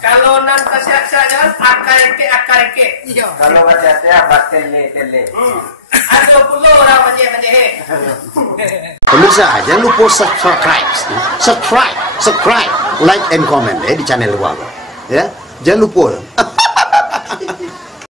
Kalau nanti siap-siap akar-ike. Kalau baca abad tele. Ada puluh orang menjeh. Pemirsa, jangan lupa subscribe, like and comment di channel Wago. Ya, jangan lupa.